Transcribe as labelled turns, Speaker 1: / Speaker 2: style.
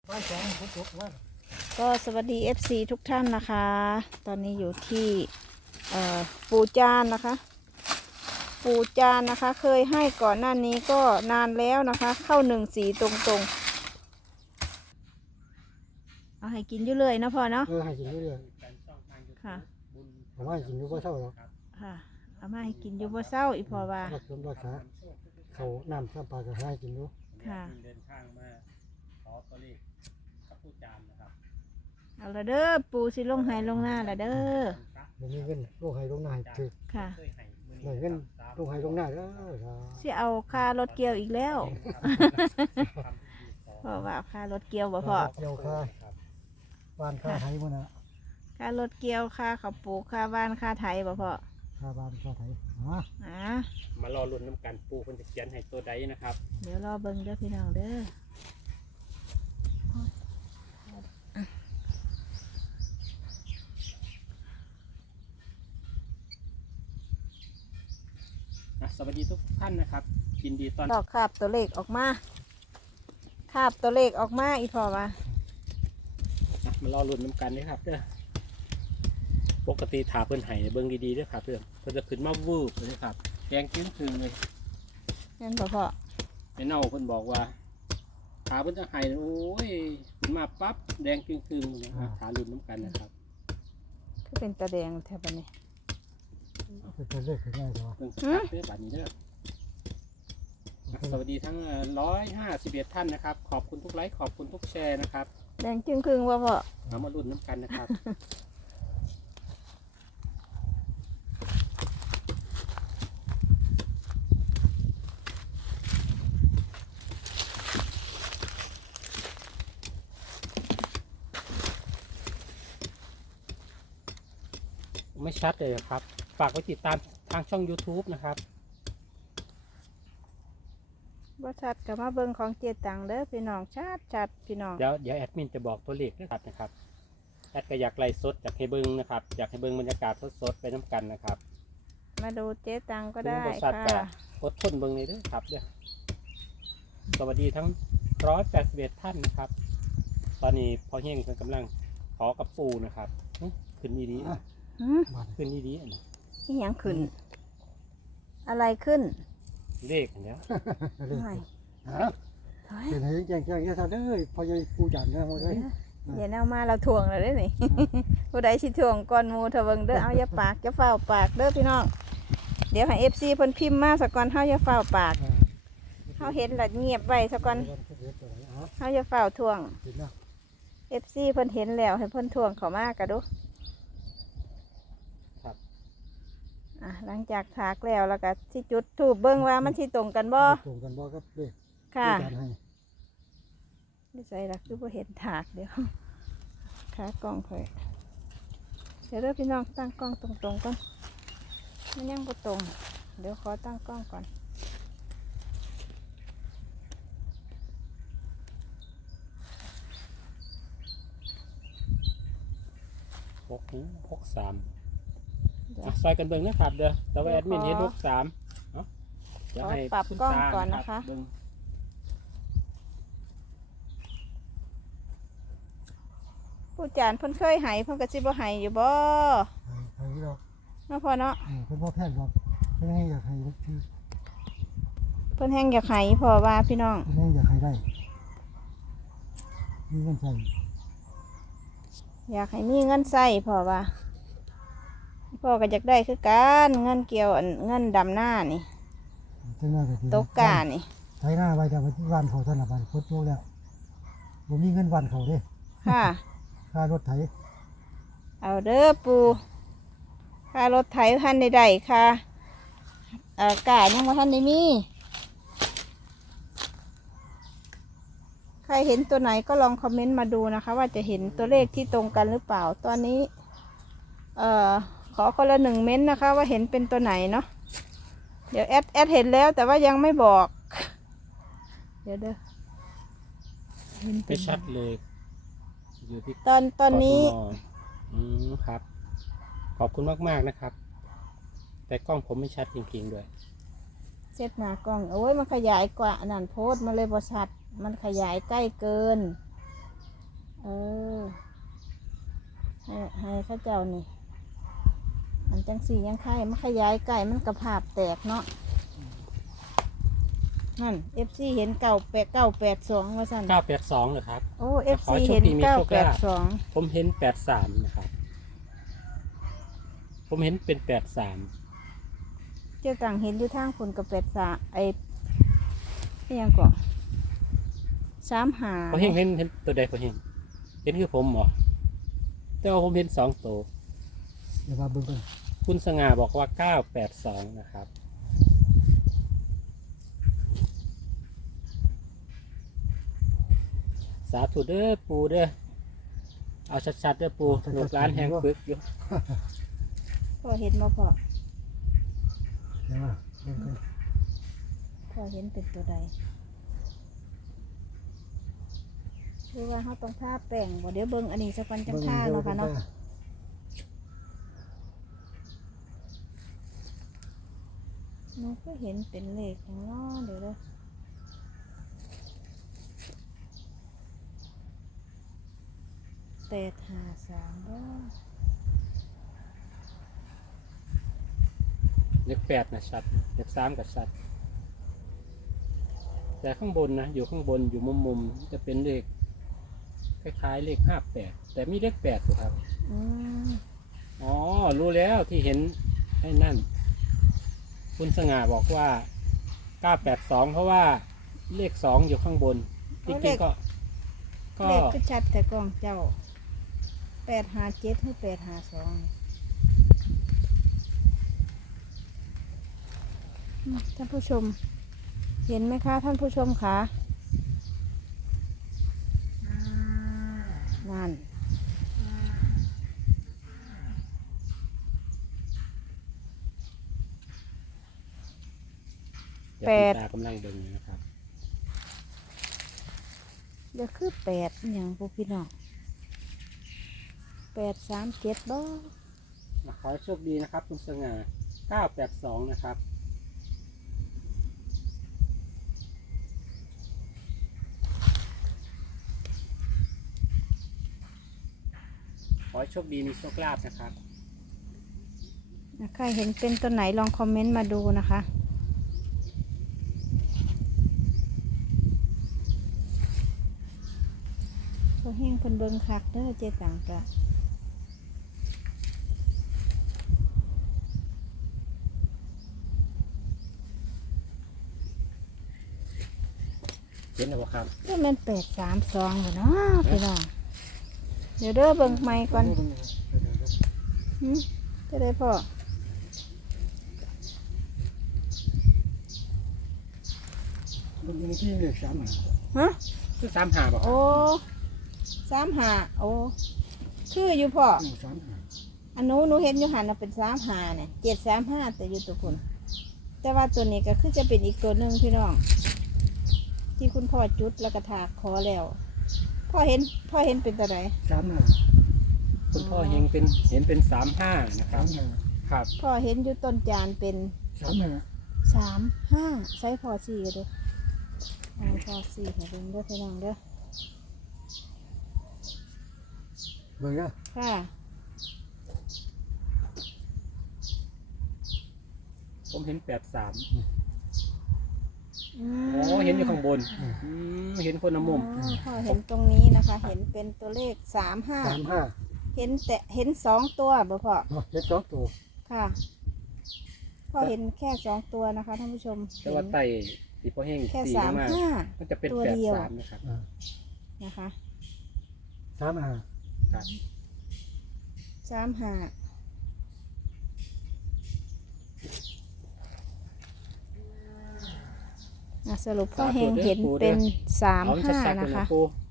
Speaker 1: ก็สวัสดี FC ทุกท่านนะคะ ตอนนี้อยู่ที่ปูจานนะคะปูจานนะคะเคยให้ก่อนหน้านี้ก็นานแล้วนะคะเข้า14ตรงๆเอาให้กินอยู่เลยนะพ่อเนาะ
Speaker 2: ให้กินเรื่อย
Speaker 1: ค่ะ
Speaker 2: ๆผมว่ากินอยู่บ่เศร้าหรอก
Speaker 1: ค่ะเอามาให้กินอยู่บ่เศร้าอีพอว่า
Speaker 2: รักษาเขาน้ำข้ามปลาก็ให้กินอยู่
Speaker 1: ค่ะ
Speaker 3: เดินทางมาขอตัวเลขกับผู้จานนะครับ
Speaker 1: เอาละเด้อปูสิลงให้ลงหน้าละเด้อ
Speaker 2: มันมีเงินลงให้ลงหน้าถือ
Speaker 1: ค่ะ
Speaker 2: ได้เงินลงให้ลงหน้าแล้ว
Speaker 1: สิเอาค่ารถเกี่ยวอีกแล้วพ่อว่าค่ารถเกี่ยวบ่พ่อ
Speaker 2: เกี่ยวค่าบ้านค่าไทยบ่นะ
Speaker 1: ค่ารถเกี่ยวค่าข้าวปลูกค่าบ้านค่าไถบ่พ่อ
Speaker 2: ค่าบ้านค่าไทย
Speaker 3: มารอลุ้นน้ำกันปูคนจะเขียนให้ตัวใดนะครับ
Speaker 1: เดี๋ยวรอเบิ่งเด้อพี่น้องเด้อ
Speaker 3: สวัสดีทุกท่านนะครับยินดีต้อน
Speaker 1: รับคาบตัวเลขออกมาคาบตัวเลขออกมาอีพอว่
Speaker 3: ามารอลุ้นน้ำกันนะครับเด้อปกติถาเพิ่นไห้เบิ่งดีๆด้วยครับเพื่อนเพิ่นจะขึ้นมาวูบเลยครับแดงกิ้งคืนเลย
Speaker 1: นั่นพ่อ
Speaker 3: ไอ้เน่าเพิ่นบอกว่าถาเพิ่นจะไห้โอ้ยขึ้นมาปั๊บแดงกิ้งคืนนะครับถาลุ้นน้ำกันนะครับ
Speaker 1: คือเป็นตาแดงแถบนี้
Speaker 2: เป็นเลขขึ้นได้ใช่ไหม
Speaker 3: เพื่อบัตรนี้เด้อสวัสดีทั้ง151ท่านนะครับขอบคุณทุกไลค์ขอบคุณทุกแชร์นะครับ
Speaker 1: แดงจึงครึ่งว่าพ่อ
Speaker 3: เอามาลุ้นน้ำกันนะครับไม่ชัดเลยครับฝากไว้ติดตามทางช่อง YouTube นะครับ
Speaker 1: ว่าชัดกับมาเบิ้งของเจตังเด้อพี่น้องชัดพี่น้อง
Speaker 3: เดี๋ยวแอดมินจะบอกตัวเลขนะครับแอดก็อยากไล่สดอยากให้เบิ้งนะครับอยากให้เบิ้งบรรยากาศสดๆไปน้ำกันนะครับ
Speaker 1: มาดูเจตังก็ได้
Speaker 3: ค่ะอดทนเบิ้งเลยด้วยครับเด้อสวัสดีทั้ง181ท่านนะครับตอนนี้พอเฮงกำลังขอกับปูนะครับขึ้นดีๆขึ้นดีๆอันนี้
Speaker 1: นี่ยังขึ้นอะไรขึ้น
Speaker 3: เลขอันเนี้ย
Speaker 2: เป็นให้แจ้งซะเด้อพอใหญ่ปูจานนะหมดเลย
Speaker 1: อย่าเอามาเราทวงเลยได้นี่ผู้ใดสิทวงก่อนหมู่เถอะเบิ่งเด้อเอาอย่าปากอย่าเฝ้าปากเด้อพี่น้องเดี๋ยวให้ FC เพิ่นพิมพ์มาสักก่อนเฮาอย่าเฝ้าปากเฮาเห็นแล้วเงียบไว้สักก่อนเฮาอย่าเฝ้าทวง FC เพิ่นเห็นแล้วให้เพิ่นทวงเข้ามากะดูหลังจากถากแล้วก็ที่จุดถูกเบิ้งว่ามันที่ตรงกันบ่
Speaker 2: ตรงกันบ่ครับเลข
Speaker 1: ค่ะไม่ใช่ละคือบ่เห็นถากเดี๋ยวขากล้องค่อยเดี๋ยวพี่น้องตั้งกล้องตรงๆก่อนมันยังบ่ตรงเดี๋ยวขอตั้งกล้องก่อน
Speaker 3: 63ใส่กันเบิ่งนะครับเด้อแต่ว่าแอดมินเห็น63
Speaker 1: เดี๋ยวให้ปรับกล้องก่อนนะคะผู้จานเพิ่นเคยหายเพิ่นก็สิบ่หายอยู่บ่
Speaker 2: หายแล้ว
Speaker 1: เนาะพ่อเนาะ
Speaker 2: เพิ่นบ่แพทย์หรอกเพิ่นให้อยากให้คือ
Speaker 1: เพิ่นแห้งอยากหายพ่อว่าพี่น้อง
Speaker 2: เพิ่นให้อยากให้ได้มีเงินใส่
Speaker 1: อยากให้มีเงินใส่พ่อว่าพ่อก็อยากได้คือการเงินเกี่ยวเงินดำหน้านี่ตกกานี่
Speaker 2: ใช้หน้าไว้แต่วันเขาท่านละวันพุทธโลแล้วผมมีเงินวันเขาเด้
Speaker 1: ค่ะ
Speaker 2: ค่ารถไถ
Speaker 1: เอาเด้อปูค่ารถไถท่านใดๆค่ะกายังว่าท่านได้มีใครเห็นตัวไหนก็ลองคอมเมนต์มาดูนะคะว่าจะเห็นตัวเลขที่ตรงกันหรือเปล่าตอนนี้ขอคนละ1เม้นต์นะคะว่าเห็นเป็นตัวไหนเนาะเดี๋ยวแอดเห็นแล้วแต่ว่ายังไม่บอกเดี๋ยวเด้อ
Speaker 3: ไม่ชัดเลยอยู่ที่
Speaker 1: ตอนนี้
Speaker 3: ครับขอบคุณมากๆนะครับแต่กล้องผมไม่ชัดจริงๆด้วย
Speaker 1: เซตหน้ากล้องโอ้ยมันขยายกว่านั่นโพสต์มาเลยบริษัทมันขยายใกล้เกินให้เข้าเจ้านี่อันจังสี่ยังไข่มันขยายไก่มันกระภาพแตกเนาะนั่น FC เห็น982ว่าสั่น
Speaker 3: 982เหรอครับ
Speaker 1: โอ้
Speaker 3: ขอ
Speaker 1: FC
Speaker 3: โชค
Speaker 1: เห็น
Speaker 3: ดีมีโชคลาภ
Speaker 1: 982
Speaker 3: ผมเห็น83นะครับผมเห็นเป็น83
Speaker 1: เจ้าต่างเห็นอยู่ทางคนกับ83ไอ้ยังก่อ35
Speaker 3: พอเห็นตัวใดพอเห็นคือผมเหรอแต่ว่าผมเห็น2ตัว
Speaker 2: เดี๋ยวมาเบิ่งกัน
Speaker 3: คุณสง่าบอกว่า982นะครับสาธุเด้อปูเด้อเอาชัดๆเด้อปูลูกหลานแห่งปึกอยู่
Speaker 1: พ่อเห็นบ่พ่อ
Speaker 2: เดี๋ยวมาเบิ่งกัน
Speaker 1: พ่อเห็นเป็นตัวใดหรือว่าเขาต้องทาแป้งบ่เดี๋ยวเบิ่งอันนี้สักวันจังทาเนาะค่ะเนาะหนูก็เห็นเป็นเลขอย่างเนาะเดี๋ยวเด้อ853เด้อ
Speaker 3: เลข8นะชัดเลข3กับชัดแต่ข้างบนนะอยู่ข้างบนอยู่มุมๆจะเป็นเลขคล้ายๆเลข58แต่มีเลข8อยู่ครับ
Speaker 1: อืม
Speaker 3: อ๋อรู้แล้วที่เห็นไอ้นั่นคุณสง่าบอกว่า982เพราะว่าเลข2อยู่ข้างบนจริงๆก็
Speaker 1: เลขคือชัดแต่กล้องเจ้า857หรือ852ท่านผู้ชม เห็นไหมคะท่านผู้ชมคะนั่น
Speaker 3: เดี๋ยวคุณตากำลังเบิ่งอยู่นะครับ
Speaker 1: เดี๋ยวคือ8อหย่างพวกพี่น้อง837บ่
Speaker 3: ขอให้โชคดีนะครับคุณสง่า982นะครับขอให้โชคดีมีโชคลาภนะครับ
Speaker 1: ใครเห็นเป็นตัวไหนลองคอมเมนต์มาดูนะคะตัวแห้งคนเบิงคักเด้อเจ๊ต่างกะ
Speaker 3: เห็นหรือเปล่าครับ
Speaker 1: ก็มัน832เหรอเนาะพี่น้องเดี๋ยวเด้อเบิ่งไมค์ก่อน
Speaker 2: เบิ่งเดี๋ยว
Speaker 1: จะได้พ่อ
Speaker 2: เบิ่งที่เลข3หา
Speaker 1: ฮะ
Speaker 3: คือ35บอก
Speaker 1: โอ้35โอ้คืออยู่พ่อ
Speaker 2: 3หา
Speaker 1: อันหนูเห็นอยู่หันน่ะเป็น35เนี่ย735แต่อยู่ตัวคุณแต่ว่าตัวนี้ก็คือจะเป็นอีกตัวหนึ่งพี่น้องที่คุณพ่อจุดแล้วก็ถากขอแล้วพ่อเห็นเป็นตัวไหน
Speaker 2: 3หา
Speaker 3: คุณพ่อเห็นเป็น35นะครับ
Speaker 2: 3หา
Speaker 3: ครับ
Speaker 1: พ่อเห็นอยู่ต้นจานเป็น
Speaker 2: 3หา
Speaker 1: 35ใช้พ่อ4ก็เด้อเอาพ่อ4ให้เบิ่งเด้อพี่น้องเด้อ
Speaker 2: เบิ่งเด้อ
Speaker 1: ค่ะ
Speaker 3: ผมเห็น83
Speaker 1: อืม
Speaker 3: โอ้เห็นอยู่ข้างบนเห็นคนละมุม
Speaker 1: อ๋อพ่อเห็นตรงนี้นะคะ เห็นเป็นตัวเลข35
Speaker 2: 35
Speaker 1: เห็น2ตัวบ่พ่อ
Speaker 2: เฮ็ด2ตัว
Speaker 1: ค่ะพ่อเห็นแค่2ตัวนะคะท่านผู้ชม
Speaker 3: แต่ว่าไต่ที่พ่อเฮง
Speaker 1: แค่
Speaker 3: ตีมาก
Speaker 1: 35
Speaker 3: มันจะเป็น
Speaker 1: ตัวเดียว
Speaker 3: 83นะครับ
Speaker 1: นะคะ
Speaker 2: 3หา
Speaker 3: ครับ
Speaker 1: 35สรุปพ่อเฮงเห็นเป็น
Speaker 3: เอาชัดๆ
Speaker 1: 35
Speaker 3: เลย
Speaker 1: นะคะ
Speaker 3: ปู